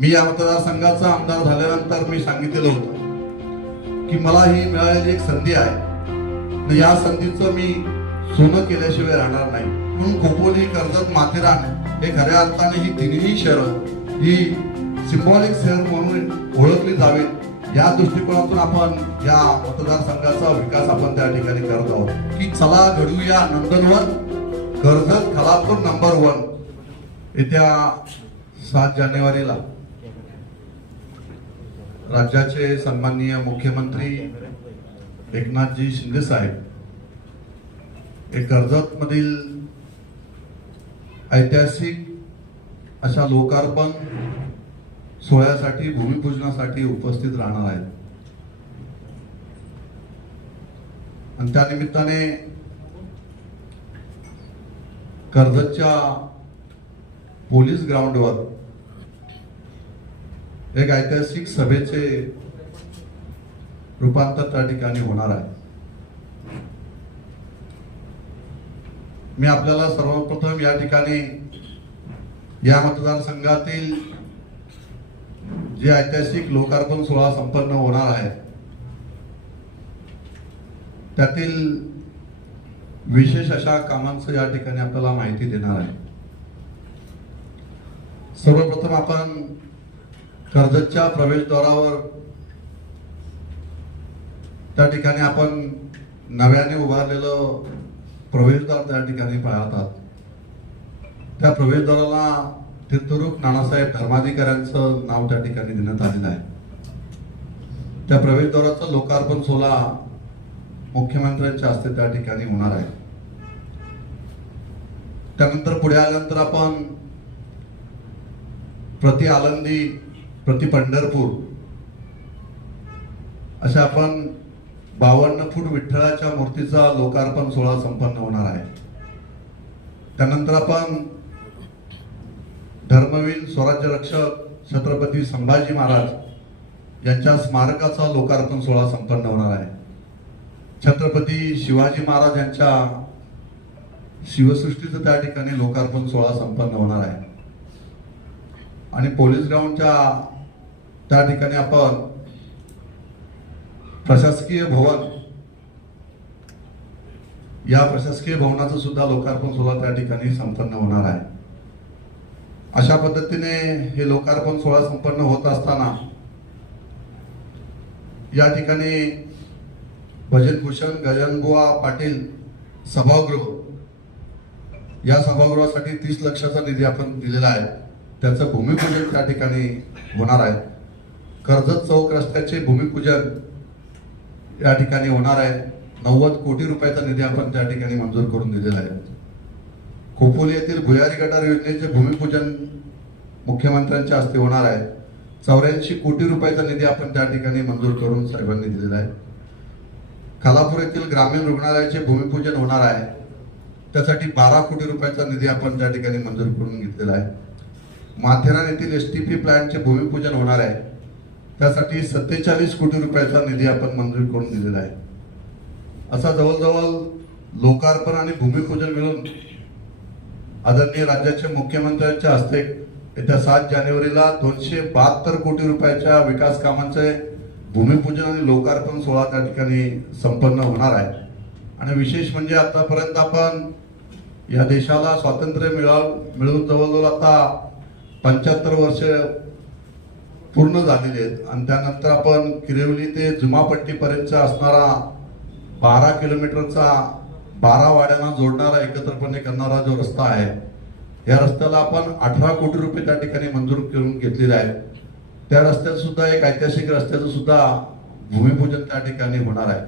मी या मतदारसंघाचा आमदार झाल्यानंतर मी सांगितलेलं होतं की मला ही मिळालेली एक संधी आहे या संधीचं मी सोनं केल्याशिवाय राहणार नाही म्हणून खोपोली कर्जत माथेरान हे खऱ्या अर्थाने ही तिन्ही शहरं ही सिम्बॉलिक शहर म्हणून ओळखली जावीत या दृष्टिकोनातून आपण या मतदारसंघाचा विकास आपण त्या ठिकाणी करत आहोत की चला घडूया नंदनवन कर्जत खलापूर नंबर वन येत्या सात जानेवारीला राज्याचे सन्माननीय मुख्यमंत्री एकनाथजी शिंदे साहेब कर्जत मधील ऐतिहासिक अशा लोकार्पण सोहळ्यासाठी भूमिपूजनासाठी उपस्थित राहणार आहेत आणि त्यानिमित्ताने कर्जतच्या पोलीस ग्राउंडवर एक ऐतिहासिक सभेचे रूपांतर त्या ठिकाणी होणार आहे मी आपल्याला सर्वप्रथम या ठिकाणी या मतदारसंघातील जे ऐतिहासिक लोकार्पण सोहळा संपन्न होणार आहे त्यातील विशेष अशा कामांचं या ठिकाणी आपल्याला माहिती देणार आहे सर्वप्रथम आपण कर्जतच्या प्रवेशद्वारावर त्या ठिकाणी आपण नव्याने उभारलेलं प्रवेशद्वार त्या ठिकाणी पाहतात त्या प्रवेशद्वाराला तीर्थरूप नानासाहेब धर्माधिकाऱ्यांचं नाव त्या ठिकाणी देण्यात आलेलं आहे त्या प्रवेशद्वाराचं लोकार्पण सोहळा मुख्यमंत्र्यांच्या हस्ते त्या ठिकाणी होणार आहे त्यानंतर पुढे आल्यानंतर आपण प्रति आलंदी प्रति पंढरपूर अशा आपण बावन्न फूट विठ्ठलाच्या मूर्तीचा लोकार्पण सोहळा संपन्न होणार आहे त्यानंतर आपण धर्मवीर स्वराज्य रक्षक छत्रपती संभाजी महाराज यांच्या स्मारकाचा लोकार्पण सोहळा संपन्न होणार आहे छत्रपती शिवाजी महाराज यांच्या शिवसृष्टीचं त्या ठिकाणी लोकार्पण सोहळा संपन्न होणार आहे आणि पोलीस ग्राउंडच्या त्या ठिकाणी आपण प्रशासकीय भवन या प्रशासकीय भवनाचं सुद्धा लोकार्पण सोहळा त्या ठिकाणी संपन्न होणार आहे अशा पद्धतीने हे लोकार्पण सोहळा संपन्न होत असताना या ठिकाणी भूषण गजनबुवा पाटील सभागृह या सभागृहासाठी तीस लक्षाचा निधी आपण दिलेला आहे त्याचं भूमिपूजन त्या ठिकाणी होणार आहे कर्जत चौक रस्त्याचे भूमिपूजन या ठिकाणी होणार आहे नव्वद कोटी रुपयाचा निधी आपण त्या ठिकाणी मंजूर करून दिलेला आहे खोपोली येथील भुयारी गटार योजनेचे भूमिपूजन मुख्यमंत्र्यांच्या हस्ते होणार आहे चौऱ्याऐंशी कोटी रुपयाचा निधी आपण त्या ठिकाणी मंजूर करून साहेबांनी दिलेला आहे खालापूर येथील ग्रामीण रुग्णालयाचे भूमिपूजन होणार आहे त्यासाठी बारा कोटी रुपयाचा निधी आपण त्या ठिकाणी मंजूर करून घेतलेला आहे माथेरान येथील एस टी पी प्लॅनचे भूमिपूजन होणार आहे त्यासाठी सत्तेचाळीस कोटी रुपयाचा निधी आपण मंजूर करून दिलेला आहे असा जवळजवळ लोकार्पण आणि भूमिपूजन मिळून आदरणीय राज्याचे मुख्यमंत्र्यांच्या हस्ते येत्या सात जानेवारीला दोनशे बहात्तर कोटी रुपयाच्या विकास कामांचे भूमिपूजन आणि लोकार्पण सोहळा त्या ठिकाणी संपन्न होणार आहे आणि विशेष म्हणजे आतापर्यंत आपण या देशाला स्वातंत्र्य मिळाव मिळून जवळजवळ आता पंच्याहत्तर वर्ष पूर्ण झालेले आहेत आणि त्यानंतर आपण किरेवली ते जुमापट्टीपर्यंतचा असणारा बारा किलोमीटरचा बारा वाड्यांना जोडणारा एकत्रपणे करणारा जो रस्ता आहे या रस्त्याला आपण अठरा कोटी रुपये त्या ठिकाणी मंजूर करून घेतलेला आहे त्या रस्त्याचं सुद्धा एक ऐतिहासिक रस्त्याचं सुद्धा भूमिपूजन त्या ठिकाणी होणार आहे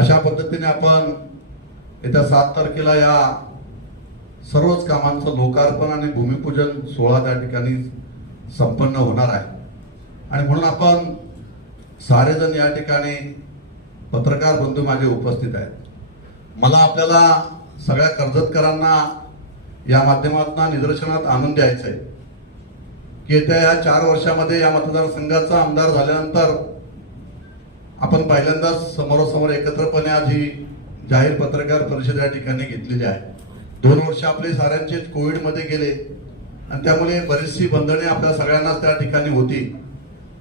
अशा पद्धतीने आपण येत्या सात तारखेला या सर्वच कामांचं लोकार्पण आणि भूमिपूजन सोहळा त्या ठिकाणी संपन्न होणार आहे आणि म्हणून आपण सारेजण या ठिकाणी पत्रकार बंधू माझे उपस्थित आहेत मला आपल्याला सगळ्या कर्जतकरांना या माध्यमातून निदर्शनात आणून द्यायचं आहे की येत्या या चार वर्षामध्ये या मतदारसंघाचा आमदार झाल्यानंतर आपण पहिल्यांदाच समोरासमोर एकत्रपणे आज ही जाहीर पत्रकार परिषद या ठिकाणी घेतलेली आहे दोन वर्ष आपले साऱ्यांचे कोविडमध्ये गेले आणि त्यामुळे बरीचशी बंधने आपल्या सगळ्यांनाच त्या ठिकाणी होती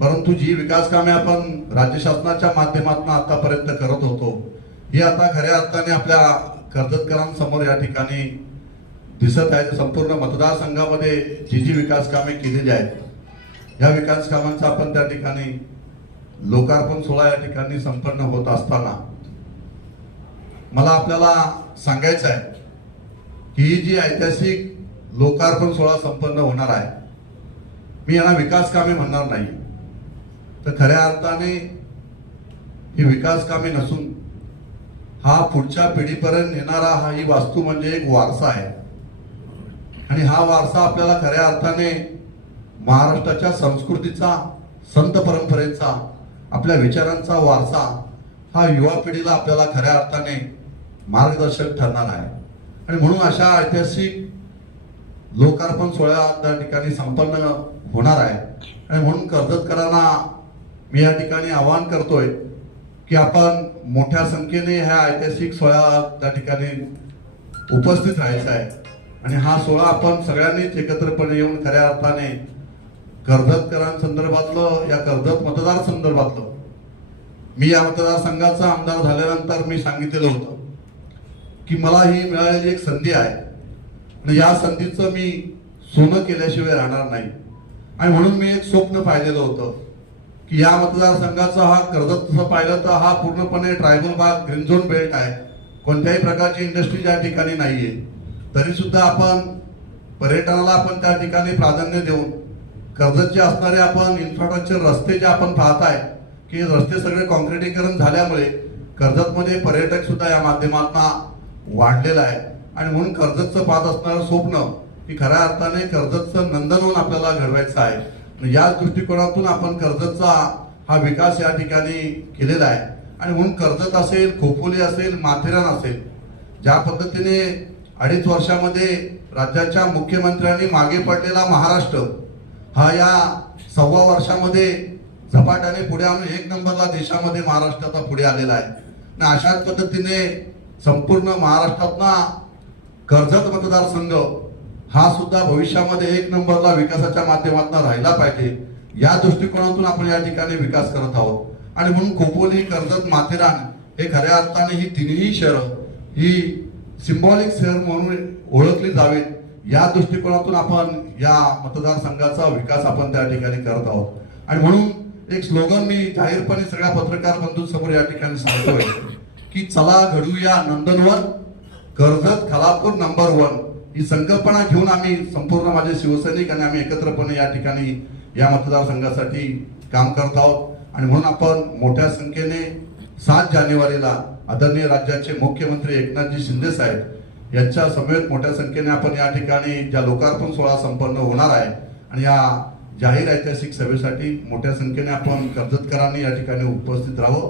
परंतु जी विकास कामे आपण राज्य शासनाच्या माध्यमातून आतापर्यंत करत होतो ही आता खऱ्या अर्थाने आपल्या कर्जतकरांसमोर या ठिकाणी दिसत आहे संपूर्ण मतदारसंघामध्ये जी जी विकास कामे केलेली आहेत या विकास कामांचा आपण त्या ठिकाणी लोकार्पण सोहळा या ठिकाणी संपन्न होत असताना मला आपल्याला सांगायचं आहे की ही जी ऐतिहासिक लोकार्पण सोहळा संपन्न होणार आहे मी यांना विकास कामे म्हणणार नाही तर खऱ्या अर्थाने ही विकास कामे नसून हा पुढच्या पिढीपर्यंत येणारा हा ही वास्तू म्हणजे एक वारसा आहे आणि हा वारसा आपल्याला खऱ्या अर्थाने महाराष्ट्राच्या संस्कृतीचा संत परंपरेचा आपल्या विचारांचा वारसा हा युवा पिढीला आपल्याला खऱ्या अर्थाने मार्गदर्शक ठरणार आहे आणि म्हणून अशा ऐतिहासिक लोकार्पण सोहळा त्या ठिकाणी संपन्न होणार आहे आणि म्हणून कर्जतकरांना मी या ठिकाणी आवाहन करतोय की आपण मोठ्या संख्येने ह्या ऐतिहासिक सोहळा त्या ठिकाणी उपस्थित राहायचा आहे आणि हा सोहळा आपण सगळ्यांनीच एकत्रपणे येऊन खऱ्या अर्थाने कर्जतकरांसंदर्भातलं या कर्जत मतदारसंदर्भातलं मी या मतदारसंघाचा आमदार झाल्यानंतर मी सांगितलेलं होतं की मला ही मिळालेली एक संधी आहे आणि या संधीचं मी सोनं केल्याशिवाय राहणार नाही आणि म्हणून मी एक स्वप्न पाहिलेलं होतं की या मतदारसंघाचा हा कर्जत जसं पाहिलं तर हा पूर्णपणे ट्रायबल भाग ग्रीन झोन बेल्ट आहे कोणत्याही प्रकारची इंडस्ट्री ज्या ठिकाणी नाही आहे तरी सुद्धा आपण पर्यटनाला आपण त्या ठिकाणी प्राधान्य देऊन कर्जतचे असणारे आपण इन्फ्रास्ट्रक्चर रस्ते जे आपण पाहताय की रस्ते सगळे कॉन्क्रिटीकरण झाल्यामुळे कर्जतमध्ये पर्यटक सुद्धा या माध्यमातून वाढलेला आहे आणि म्हणून कर्जतचं पाहत असणारं स्वप्न की खऱ्या अर्थाने कर्जतचं नंदनवन आपल्याला घडवायचं आहे याच दृष्टिकोनातून आपण कर्जतचा हा विकास या ठिकाणी केलेला आहे आणि म्हणून कर्जत असेल खोपोली असेल माथेरान असेल ज्या पद्धतीने अडीच वर्षामध्ये राज्याच्या मुख्यमंत्र्यांनी मागे पडलेला महाराष्ट्र हा या सव्वा वर्षामध्ये झपाट्याने पुढे आणून एक नंबरला देशामध्ये महाराष्ट्राचा पुढे आलेला आहे आणि अशाच पद्धतीने संपूर्ण महाराष्ट्रातना कर्जत मतदारसंघ हा सुद्धा भविष्यामध्ये एक नंबरला विकासाच्या माध्यमातून राहिला पाहिजे या दृष्टिकोनातून आपण या ठिकाणी विकास करत आहोत आणि म्हणून खोपोली कर्जत माथेरान हे खऱ्या अर्थाने ही तिन्ही शहरं ही सिम्बॉलिक शहर म्हणून ओळखली जावीत या दृष्टिकोनातून आपण या मतदारसंघाचा विकास आपण त्या ठिकाणी करत आहोत आणि म्हणून एक स्लोगन मी जाहीरपणे सगळ्या पत्रकार बंधूंसमोर या ठिकाणी सांगतोय की चला घडूया नंदनवन कर्जत खलापूर नंबर वन ही संकल्पना घेऊन आम्ही संपूर्ण माझे शिवसैनिक आणि आम्ही एकत्रपणे या ठिकाणी या मतदारसंघासाठी काम करत आहोत आणि म्हणून आपण मोठ्या संख्येने सात जानेवारीला आदरणीय राज्याचे मुख्यमंत्री एकनाथजी शिंदे साहेब यांच्या समेत मोठ्या संख्येने आपण या ठिकाणी ज्या लोकार्पण सोहळा संपन्न होणार आहे आणि या जाहीर ऐतिहासिक सभेसाठी मोठ्या संख्येने आपण कर्जतकरांनी या ठिकाणी उपस्थित राहो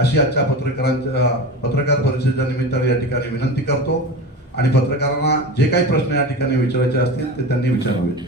अशी आजच्या पत्रकारांच्या पत्रकार परिषदेच्या निमित्ताने या ठिकाणी विनंती करतो आणि पत्रकारांना जे काही प्रश्न या ठिकाणी विचारायचे असतील ते त्यांनी विचारावे